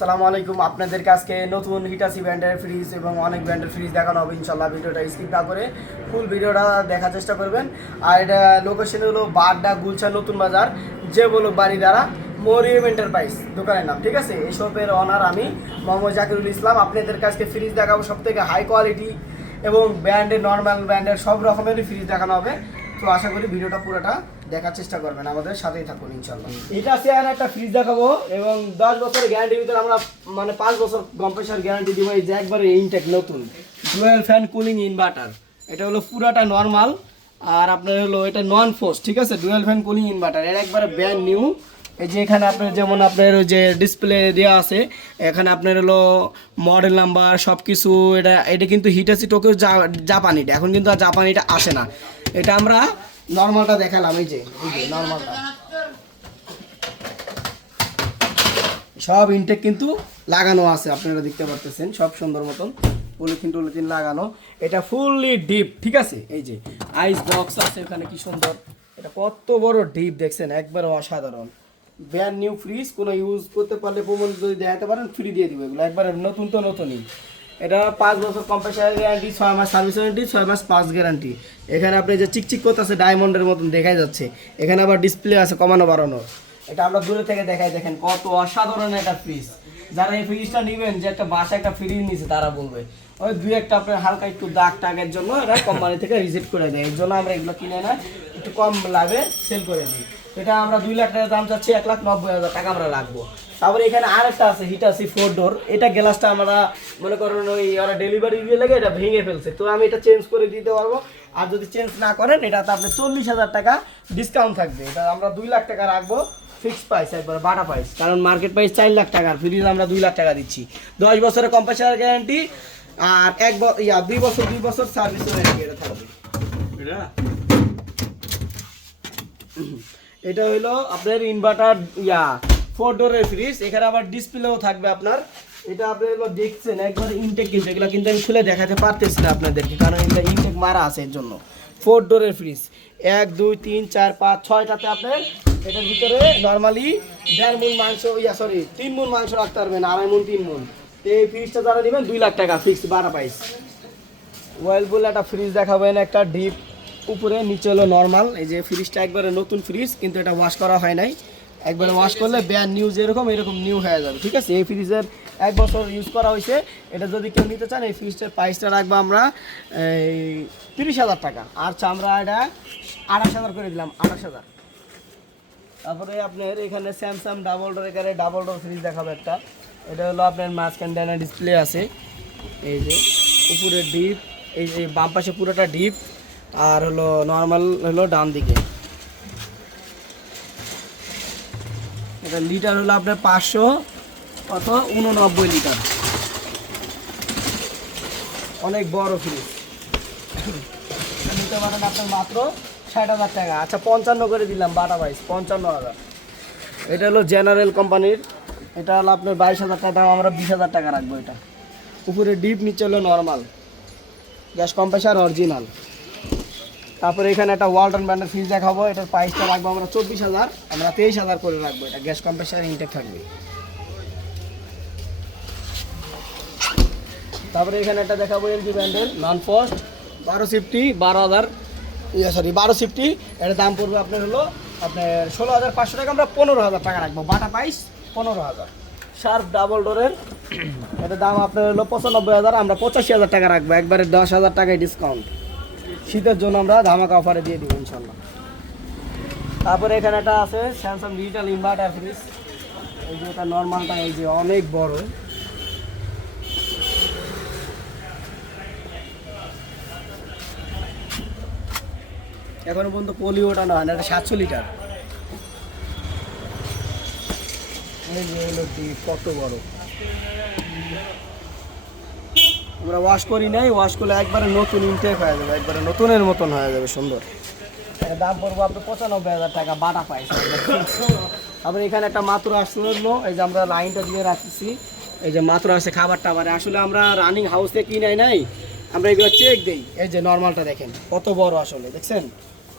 আসসালামু আলাইকুম। আপনাদেরকে আজকে নতুন হিটাচি ব্র্যান্ডের ফ্রিজ এবং অনেক ব্র্যান্ডের ফ্রিজ দেখানো হবে ইনশাল্লাহ। ভিডিওটা স্কিপ না করে ফুল ভিডিওটা দেখার চেষ্টা করবেন। আর এটা লোকেশন হলো বাড্ডা গুলশান নতুন বাজার, যে বলুক বাড়ি দ্বারা মরিয়ম এন্টারপ্রাইজ দোকানের নাম, ঠিক আছে। এই শপের অনার আমি মোহাম্মদ জাকিরুল ইসলাম। আপনাদের কাছে ফ্রিজ দেখাবো সব থেকে হাই কোয়ালিটি এবং ব্র্যান্ডের, নর্মাল ব্র্যান্ডের সব রকমেরই ফ্রিজ দেখানো হবে। তো আশা করি ভিডিওটা পুরোটা দেখার চেষ্টা করবেন, আমাদের সাথেই থাকুন ইনশাল্লাহ। এটা চেয়ার একটা ফ্রিজ দেখাবো এবং 10 বছরের গ্যারান্টির ভিতরে আমরা 5 বছর কম্প্রেসার গ্যারান্টি দিব। এই যে একবারে ইনটেক নতুন ডুয়েল ফ্যান কুলিং ইনভার্টার। এটা হলো পুরাটা নর্মাল, আর আপনার হলো এটা নন ফোর্স, ঠিক আছে। ডুয়েল ফ্যান কুলিং ইনভার্টার, এটা একবারে ব্র্যান্ড নিউ। এই যে এখানে আপনার যেমন আপনার যে ডিসপ্লে দেওয়া আছে, এখানে আপনার হলো মডেল নাম্বার সব কিছু। এটা কিন্তু হিটাচি টোকিও জাপানিটা, এখন কিন্তু আর জাপানিটা আসে না। এটা আমরা নর্মালটা দেখালাম, এই যে নর্মালটা সব ইনটেক কিন্তু লাগানো আছে, আপনারা দেখতে পারতেছেন সব সুন্দর মতন পলিথিন টলিথিন লাগানো। এটা ফুললি ডিপ, ঠিক আছে। এই যে আইস বক্স আছে এখানে, কি সুন্দর। এটা কত বড় ডিপ দেখছেন, একবার অসাধারণ। ব্র্যান্ড নিউ ফ্রিজ, কোনো ইউজ করতে পারলে প্রমাণ যদি দেখাতে পারেন ফ্রি দিয়ে দিব এগুলো, একবারে নতুন তো নতুনই। এটা 5 বছর কম্প্রেসার গ্যারান্টি, 6 মাস সার্ভিস ওয়ারেন্টি, 6 মাস পাস গ্যারান্টি। এখানে আপনি যে চিকচিক করতেছে ডায়মন্ডের মতন দেখাই যাচ্ছে। এখানে আবার ডিসপ্লে আছে কমানো বাড়ানো। এটা আমরা দূরে থেকে দেখাই, দেখেন কত অসাধারণ একটা ফ্রিজ। যারা এই ফ্রিজটা নেবেন, যে একটা বাসা একটা ফ্রিজ নিচ্ছে, তারা বলবে ওই দুই একটা আপনার হালকা একটু দাগ টাগের জন্য এরা কোম্পানি থেকে রিজেক্ট করে দেয়। এর জন্য আমরা এগুলো কিনে না, একটু কম লাভে সেল করে দিই। এটা আমরা 2 লাখ টাকার দাম চাচ্ছি, 1,90,000 টাকা আমরা রাখবো। তারপরে এখানে আরেকটা আছে হিটাচি 4 ডোর। এটা গ্লাসটা আমরা মনে করেন ওই ওরা ডেলিভারি দিয়ে লাগে এটা ভেঙে ফেলছে, তো আমি এটা চেঞ্জ করে দিতে পারবো। আর যদি চেঞ্জ না করেন, এটাতে আপনার 40,000 টাকা ডিসকাউন্ট থাকবে। এটা আমরা 2 লাখ টাকা রাখবো, ফিক্সড প্রাইস, একবারে বাটা প্রাইস। কারণ মার্কেট প্রাইস 4 লাখ টাকার ফ্রিজ আমরা 2 লাখ টাকা দিচ্ছি। 10 বছরের কম্প্রেসার গ্যারান্টি আর 2 বছর সার্ভিস ওয়ারেন্টি এটা থাকবে। এটা হইলো আপনার ইনভার্টার 4 ডোরের ফ্রিজ। এখানে আবার ডিসপ্লেও থাকবে আপনার। এটা আপনি হলো দেখছেন একবার ইনটেক, কিন্তু এগুলো কিন্তু আমি খুলে দেখাতে পারতেছি না আপনাদেরকে, কারণ এটা ইনটেক মারা আছে এর জন্য। 4 ডোরের ফ্রিজ 1 2 3 4 5 6টাতে আপনার এটার ভিতরে নর্মালি 1.5 মণ মাংস, 3 মণ মাংস রাখতে পারবেন, 2.5 মণ 3 মণ। এই ফ্রিজটা যারা নেবেন 2 লাখ টাকা ফিক্স বাটা প্রাইস। ওয়েলপুল একটা ফ্রিজ দেখাবেন, একটা ডিপ উপরে, নিচে হলো নর্মাল। এই যে ফ্রিজটা একবারে নতুন ফ্রিজ, কিন্তু এটা ওয়াশ করা হয় নাই। একবারে ওয়াশ করলে ব্র্যান্ড নিউ যেরকম এরকম নিউ হয়ে যাবে, ঠিক আছে। এই ফ্রিজের 1 বছর ইউজ করা হয়েছে। এটা যদি কেউ নিতে চান, এই ফ্রিজটার প্রাইসটা রাখবো আমরা 30,000 টাকা। আর আমরা এটা 28,000 করে দিলাম, 28,000। তারপরে আপনার এখানে স্যামসাং ডাবল ডোর, এখানে ডাবল ডোর ফ্রিজ দেখাবো একটা। এটা হলো আপনার মাঝখান ডানা ডিসপ্লে আছে, এই যে উপরে ডিপ, এই যে বাম পাশে পুরোটা ডিপ, আর হলো নর্মাল হলো ডান দিকে। এটা লিটার হলো আপনার 589 লিটার, অনেক বড় ফ্রিজ। নিতে পারেন আপনার মাত্র 60,000 টাকা। আচ্ছা 55 করে দিলাম বাটা প্রাইস, 55,000। এটা হলো জেনারেল কোম্পানির, এটা হলো আপনার 22,000 টাকা দাম, আমরা 20,000 টাকা রাখবো। এটা উপরে ডিপ, নিচে হলো নর্মাল, গ্যাস কম্প্রেসার অরিজিনাল। তারপরে এখানে একটা ওয়ালটন ব্র্যান্ডের ফ্রিজ দেখাবো। এটার প্রাইসটা রাখবো আমরা 24,000, আমরা 23,000 করে রাখবো। এটা গ্যাস কম্প্রেসার ইনটেক থাকবে। তারপরে এখানে একটা দেখাবো এলজি ব্র্যান্ডের নন ফ্রস্ট 12 শিফটি। এটার দাম পড়বে আপনার হলো আপনার 16,500 টাকা, আমরা 15,000 টাকা রাখবো বাটা প্রাইস, 15,000। শার্প ডাবল ডোরের, এটার দাম আপনার হলো 95,000, আমরা 85,000 টাকা রাখবো, একবারে 10,000 টাকায় ডিসকাউন্ট। শীতের জন্য আমরা ধামাকা অফারে দিয়ে দিব ইনশাল্লাহ। তারপরে এখানে একটা আছে স্যামসাং ডিজিটাল ইনভার্টার ফ্রিজ। এই যে এটা নর্মালটা, এই যে অনেক বড়। এখনো পর্যন্ত পলি ওঠানো হয় না, এটা 700 লিটার। এই যে হলো কত বড়। আমরা ওয়াশ করি নাই, ওয়াশ করলে একবারে নতুন ইনটেক হয়ে যাবে, একবারে নতুনের মতন হয়ে যাবে সুন্দর। এর দাম পড়বো আপনার 95,000 টাকা বাটা প্রাইস। তারপরে এখানে একটা মাত্র আসলো, এই যে আমরা লাইনটা দিয়ে রাখতেছি, এই যে মাত্র আসে খাবার টাবারে। আসলে আমরা রানিং হাউসে কিনাই নাই, আমরা এগুলো চেক দিই। এই যে নর্মালটা দেখেন কত বড়, আসলে দেখছেন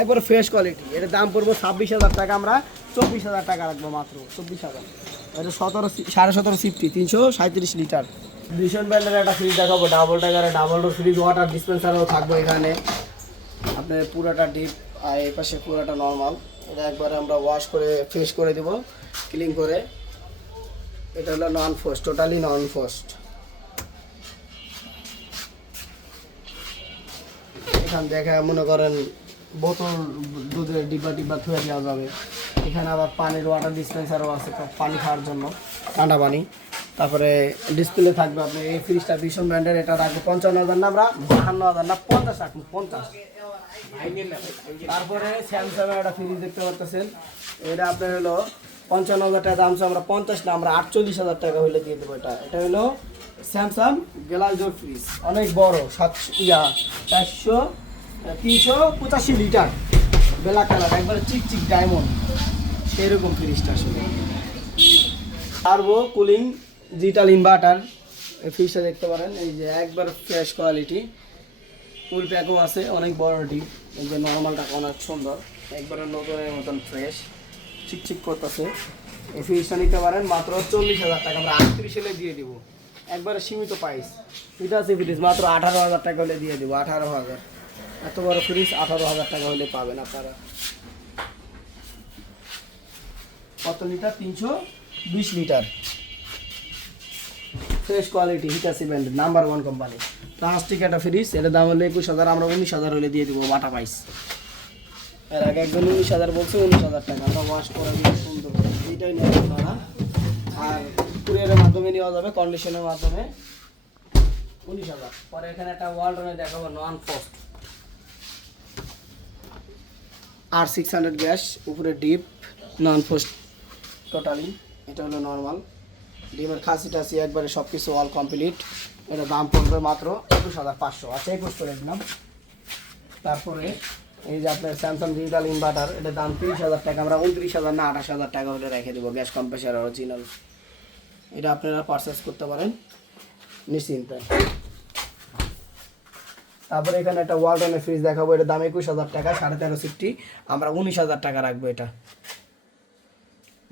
একবারে ফ্রেশ কোয়ালিটি। এটার দাম পড়বো 26,000 টাকা, আমরা 24,000 টাকা রাখবো, মাত্র 24,000। এটা 17.5 337 লিটার। ভিশন ব্র্যান্ডের একটা ফ্রিজ দেখাবো, ডাবল টাকারের ডাবল ডোর ফ্রিজ, ওয়াটার ডিসপেন্সারও থাকবে এখানে। আপনার পুরোটা ডিপ আর এই পাশে পুরোটা নর্মাল। এটা একবারে আমরা ওয়াশ করে ফ্রেশ করে দেব ক্লিন করে। এটা হলো নন ফ্রস্ট, টোটালি নন ফ্রস্ট। এখান থেকে মনে করেন বোতল দুধের ডিব্বা থুয়ে দেওয়া যাবে। এখানে আবার পানির ওয়াটার ডিসপেন্সারও আছে পানি খাওয়ার জন্য, ঠান্ডা পানি। তারপরে ডিসপ্লে থাকবে আপনি এই ফ্রিজটা ভিশন ব্র্যান্ডের, এটা রাখবো 55,000 না, আমরা 52,000 না 50 রাখবো 50। তারপরে স্যামসাংয়ের একটা ফ্রিজ দেখতে পাচ্ছেন, এটা আপনার হলো 55,000 টাকা দাম, আমরা 50 না আমরা 48,000 টাকা হলে দিয়ে দেবো। এটা হলো স্যামসাং গ্লাস ডোর ফ্রিজ, অনেক বড়, 385 লিটার, ব্ল্যাক কালার, একবারে চিকচিক ডায়মন্ড সেরকম ফ্রিজটা আসলে। টার্বো কুলিং ডিজিটাল ইনভার্টার এই ফ্রিজটা দেখতে পারেন, এই যে একবার ফ্রেশ কোয়ালিটি, ফুল প্যাকও আছে, অনেক বড় ডিপ। এই যে নর্মালটা অনেক সুন্দর, একবারে নতুনের মতন ফ্রেশ, চিকচিক করতেছে। এই ফ্রিজটা নিতে পারেন মাত্র 40,000 টাকা, আমরা 38 হলে দিয়ে দিব, একবারে সীমিত প্রাইস। এটা আছে ফ্রিজ মাত্র 18,000 টাকা হলে দিয়ে দিব, 18,000। এত বড় ফ্রিজ 18,000 টাকা হলে পাবেন আপনারা। কত litre? 320 litre, fresh quality, Hitachi ব্র্যান্ডের নাম্বার 1 কোম্পানি। প্লাস্টিক একটা ফ্রিজ, এটার দাম হলো 21,000, আমরা 19,000 হলে দিয়ে দেবো, বাটা প্রাইস। এর আগে একজন 19,000 বলছে, 19,000 টাকা আমরা ওয়াশ করে দিয়ে সুন্দর, এইটাই নেওয়া আপনারা। আর কুরিয়ারের মাধ্যমে নেওয়া যাবে, কন্ডিশনের মাধ্যমে 19,000। পরে এখানে একটা ওয়ালটনে দেখাবো নন ফ্রস্ট আর 600 গ্যাস, উপরে ডিপ, নন ফ্রস্ট টোটালি। এটা হলো নর্মাল, ডিমের খাসি টাসি একবারে সব কিছু অল কমপ্লিট। এটা দাম পড়বে মাত্র 21,500, আচ্ছা 21 করে দিলাম। তারপরে এই যে আপনার স্যামসাং ডিজিটাল ইনভার্টার, এটার দাম 30,000 টাকা, আমরা 29,000 না 28,000 টাকা হলে রেখে দেবো, গ্যাস কম্প্রেসার অরিজিনাল। এটা আপনারা পারচেস করতে পারেন নিশ্চিন্তে। তারপরে এখানে একটা ওয়ালটনের ফ্রিজ দেখাবো, এটার দাম 21,000 টাকা, 13.5 সিফটি, আমরা 19,000 টাকা রাখবো। এটা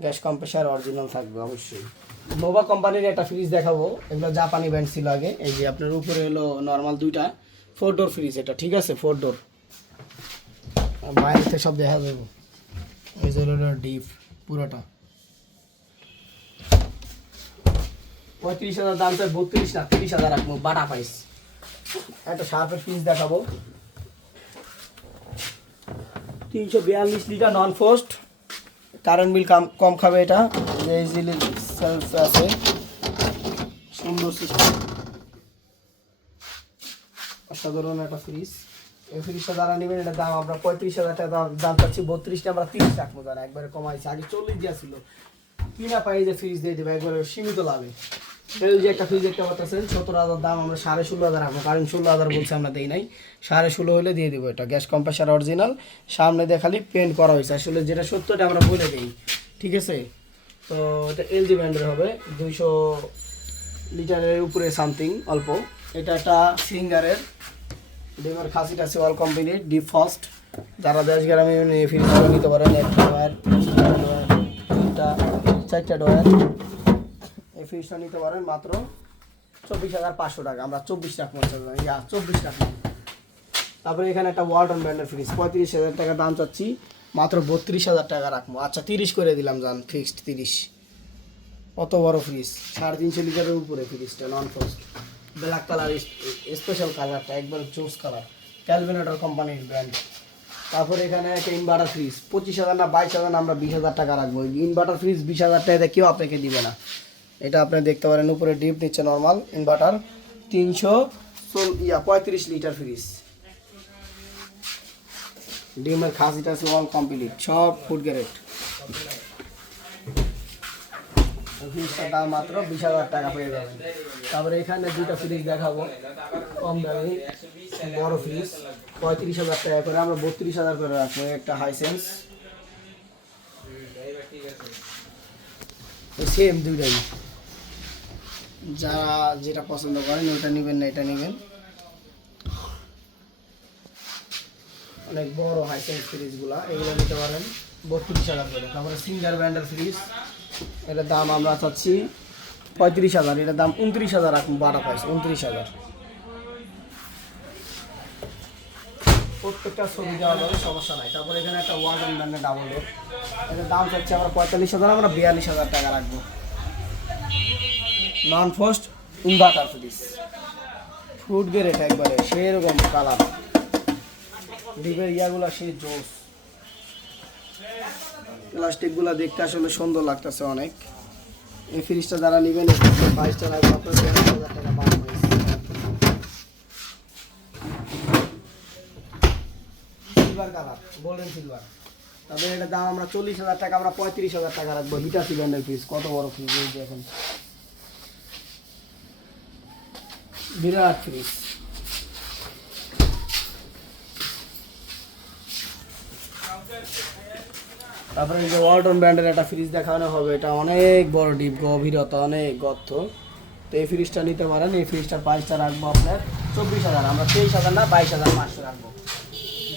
গ্যাস কম্প্রেসার অরিজিনাল থাকবে অবশ্যই। নোভা কোম্পানির একটা ফ্রিজ দেখাবো, এগুলো জাপানি ব্র্যান্ড ছিল আগে। এই যে আপনার উপরে হলো নর্মাল দুইটা 4 ডোর ফ্রিজ, এটা ঠিক আছে 4 ডোর, বাইরে থেকে সব দেখা যাবে। এই যে হলো ডিপ পুরোটা, 35,000 দাম, 32 না 30,000 রাখবো, বাটা প্রাইস। একটা শার্পের ফ্রিজ দেখাবো, 342 litre, non frost, current bill কম খাবে। এটা ইজিলি সেলফ আছে, সুন্দর সিস্টেম, অসাধারণ একটা ফ্রিজ। এই ফ্রিজটা যারা নেবেন, এটা দাম আমরা 35,000 টাকা দাম চাচ্ছি, 32 আমরা 30 রাখবো, যারা একবারে কমাইছে, আগে 40 দিয়েছিল, কিনা পাই যে ফ্রিজ দিয়ে দেবে একবারে সীমিত লাভে। এই যে একটা ফ্রিজ দেখতে পাচ্ছেন, 17,000 দাম, আমরা 16,500 রাখবো, কারণ 16,000 বলছে আমরা দেই নাই, 16,500 হলে দিয়ে দেবো। এটা গ্যাস কম্প্রেসার অরিজিনাল, সামনে দিয়ে খালি পেন্ট করা হয়েছে, আসলে যেটা সত্যটা আমরা বলে দিই, ঠিক আছে। তো এটা এলজি ব্র্যান্ডের হবে, 200 লিটারের উপরে সামথিং অল্প। এটা একটা সিঙ্গারের, ডিমের খাসিটা আছে অল কমপ্লিট, ডিপ ফাস্ট। যারা দেশ গ্রামে ফ্রিজগুলো নিতে পারেন, একটা ডয়ার, 4টা ডয়ার, এই ফ্রিজটা নিতে পারেন মাত্র 24,500 টাকা, আমরা 24 রাখবো, 24 রাখবো। তারপরে এখানে একটা ওয়ালটন ব্র্যান্ডের ফ্রিজ, 35,000 টাকা দাম চাচ্ছি, মাত্র 32,000 টাকা রাখবো, আচ্ছা 30 করে দিলাম, যান ফিক্সড 30। অত বড় ফ্রিজ, 350 লিটারের উপরে ফ্রিজটা, নন ফ্রস্ট, ব্ল্যাক কালার, স্পেশাল কালারটা একবার চোস কালার, ক্যালভিনেটর কোম্পানির ব্র্যান্ড। তারপরে এখানে একটা ইনভার্টার ফ্রিজ, 25,000 না 22,000 না আমরা 20,000 টাকা রাখবো। ইনভার্টার ফ্রিজ 20,000 টাকা কেউ আপনাকে দিবে না। এটা আপনি দেখতে পারেন, উপরে ডিপ নিচ্ছে নর্মাল ইনভার্টার, 335 লিটার ফ্রিজ, ডিমের খাসিটা আছে অল কমপ্লিট, সব ফুড গ্রেড। ফ্রিজটার দাম মাত্র 20,000 টাকা পেয়ে যাবেন। তারপরে এখানে দুটো ফ্রিজ দেখাবো, কম দামি বড় ফ্রিজ, 35,000 টাকা করে, আমরা 32,000 করে রাখবো। একটা হাইসেন্স, সেম দুইটাই, যারা যেটা পছন্দ করেন ওটা নেবেন না এটা নেবেন। অনেক বড় হাইসেন্স ফ্রিজগুলা, এগুলো নিতে পারেন 32,000 করে। তারপরে সিঙ্গার ব্র্যান্ডের ফ্রিজ, এটার দাম আমরা চাচ্ছি 35,000, এটার দাম 29,000 রাখুন, 12 প্রাইস 29,000। প্রত্যেকটা ছবি দেওয়া যাবে, সমস্যা নাই। তারপর এখানে একটা ওয়ার্ডেন ব্র্যান্ডের ডাবল ডোর, এটার দাম চাচ্ছি আমরা 45,000, আমরা 42,000 টাকা রাখবো। নন frost inverter fridge, fruit grade একবারে সেরকম কালার, ডিপের ইয়াগুলো সেই জোস, প্লাস্টিকগুলো দেখতে আসলে সুন্দর লাগতেছে অনেক। এই ফ্রিজটা যারা নেবেন 22টা রাখবো আপনার 42,000 টাকা পাওয়া হয়েছে। সিলভার কালার, গোল্ডেন সিলভার, তবে এটার দাম আমরা 40,000 টাকা, আমরা 35,000 টাকা রাখবো। হিটাচি ব্র্যান্ডের ফ্রিজ, কত বড় ফ্রিজ এই যে এখন, বিরাট ফ্রিজ। তারপরে এই যে ওয়ালটন ব্র্যান্ডের একটা ফ্রিজ দেখানো হবে, এটা অনেক বড় ডিপ, গভীরতা অনেক গর্ত। তো এই ফ্রিজটা নিতে পারেন। এই ফ্রিজটার প্রাইসটা রাখবো আপনার 24,000, আমরা 23,000 না 22,500 রাখবো।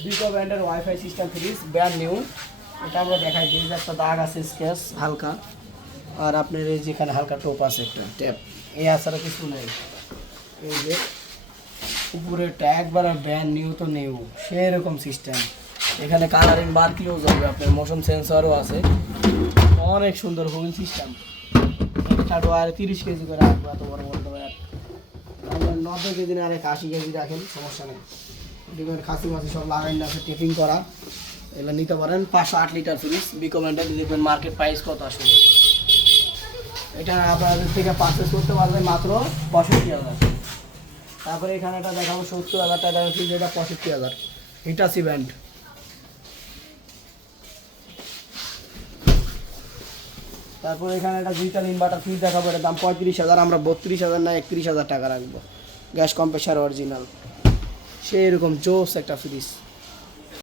বিকো ব্র্যান্ডের wifi system fridge, brand new. এটা আমরা দেখাই দিই যে একটা দাগ আছে স্কেচ হালকা, আর আপনার এই যেখানে হালকা টোপ আছে একটা ট্যাপ, এই আসার কিছু নেই। এই যে উপরে একবার ব্র্যান্ড নিউ তো নিউ সেরকম সিস্টেম। এখানে কালারিং বাতি ইউজ হবে, আপনার মোশন সেন্সরও আছে, অনেক সুন্দর হুইল সিস্টেম। একটা ডোয়ারে 30 কেজি করে রাখবো, এত বড় বড় ডোয়ার। আপনার 90 কেজি না, আরেক 80 কেজি রাখেন, সমস্যা নেই। ডিমের খাসি মাছি সব লাগাইন আছে, টেপিং করা, এগুলো নিতে পারেন। 508 লিটার ফ্রিজ, বিকো ব্র্যান্ডের, দেখবেন মার্কেট প্রাইস কত আসলে। এটা আপনাদের থেকে পারচেস করতে পারবেন মাত্র 65,000। তারপরে এখানে এটা দেখাবো 70,000 টাকা ফ্রিজ, এটা 65,000, হিটাচি ব্র্যান্ড। তারপরে এখানে একটা ডিজিটাল ইনভার্টার ফ্রিজ দেখাবো, এটার দাম 35,000, আমরা 32,000 না 31,000 টাকা রাখবো। গ্যাস কম্প্রেসার অরিজিনাল, সেই এরকম জোস একটা ফ্রিজ।